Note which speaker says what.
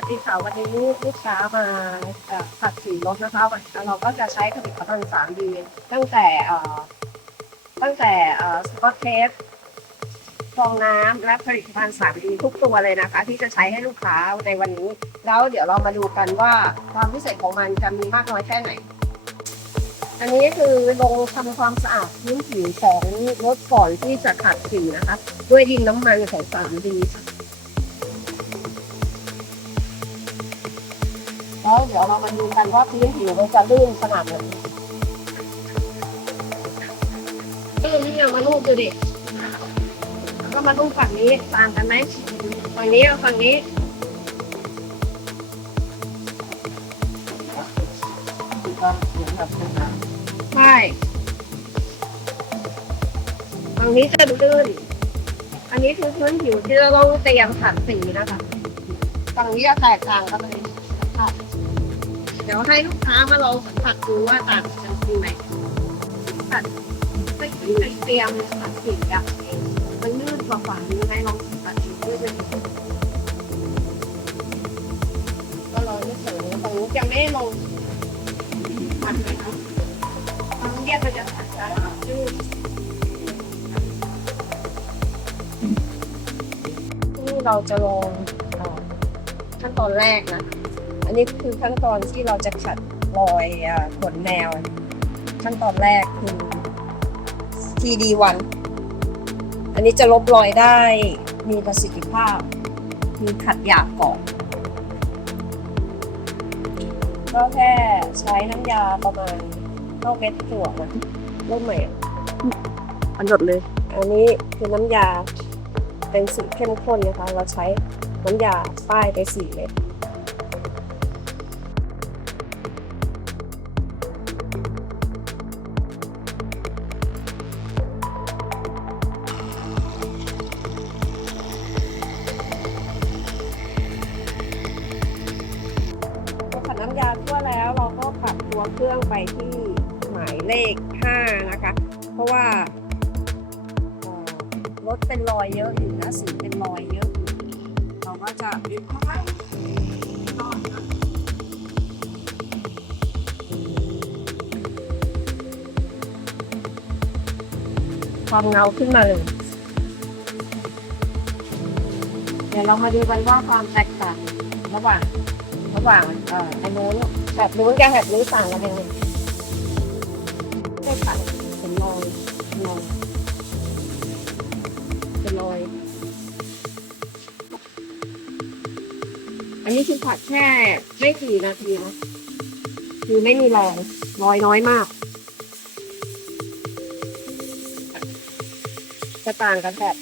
Speaker 1: วัสดีค่ะวันนี้ลูกค้ามาผัดสีรถนะคะวันเราก็จะใช้ผลิตภัณฑ์สามดีตั้งแต่ตั้งแต่สกอตเทปฟองน้ำและผลิตภัณฑ์สามดีทุกตัวเลยนะคะ ที่จะใช้ให้ลูกค้าในวันนี้ แล้วเดี๋ยวเรามาดูกันว่าความพิเศษของมันจะมีมากน้อยแค่ไหน อันนี้คือลงทำความสะอาดพื้นผิวของรถก่อนที่จะขัดสีนะคะ ด้วยดินน้ำมันของสามดี แล้วเดี๋ยวเรามาดูกันว่าพื้นผิวมันจะลื่นขนาดไหนลื่นนี่เอามาลูบดูดิก็มาลูบฝั่งนี้ต่างกันไหมฝั่งนี้กับฝั่งนี้ใช่ฝั่งนี้จะลื่น อันนี้คือพื้นผิวที่เราต้องเตรียมขัดสีนะคะฝั่งนี้จะแตกต่างกันเลย ค่ะ เดี๋ยวให้ลูกค้ามาลองสัมผัสดูว่าต่างกันจริงไหมตัดไม่ไม่เตรียมตัดสีอะมันยืดกว่าฝั่งนี้ให้ลองตัดสีด้วยเลยก็ลองไม่เสริมฝั่งนี้จะไม่ลงมันเลยนะฝั่งนี้มันจะตัดได้ยืดนี่เราจะลงเอ่อขั้นตอนแรกนะ อันนี้คือขั้นตอนที่เราจะขัดรอยขนแมว ขั้นตอนแรกคือ TD1 อันนี้จะลบรอยได้มีประสิทธิภาพ มีขัดหยาบก่อนก็แค่ใช้น้ำยาประมาณเท่าเม็ดถั่วนะเริ่มใหม่อะ
Speaker 2: อันหยดเลย
Speaker 1: อันนี้คือน้ำยาเป็นสูตรเข้มข้นนะคะ เราใช้น้ำยาป้ายไปสี่เม็ด ตัวเครื่องไปที่หมายเลข 5 นะคะ เพราะว่ารถเป็นรอยเยอะอยู่นะสีเป็นรอยเยอะอยู่เราก็จะความเงาขึ้นมาเลย เดี๋ยวเรามาดูกันว่าความแตกต่างระหว่าง ระหว่างเอ่ออันนู้นแบบนู้นกับแบบนี้ต่างกันยังไงไม่ต่างเป็นรอยเป็นรอยเป็นรอยอันนี้คือผัดแค่ไม่กี่นาทีนะคือไม่มีแรงรอยน้อยมาก จะต่างกันแบบ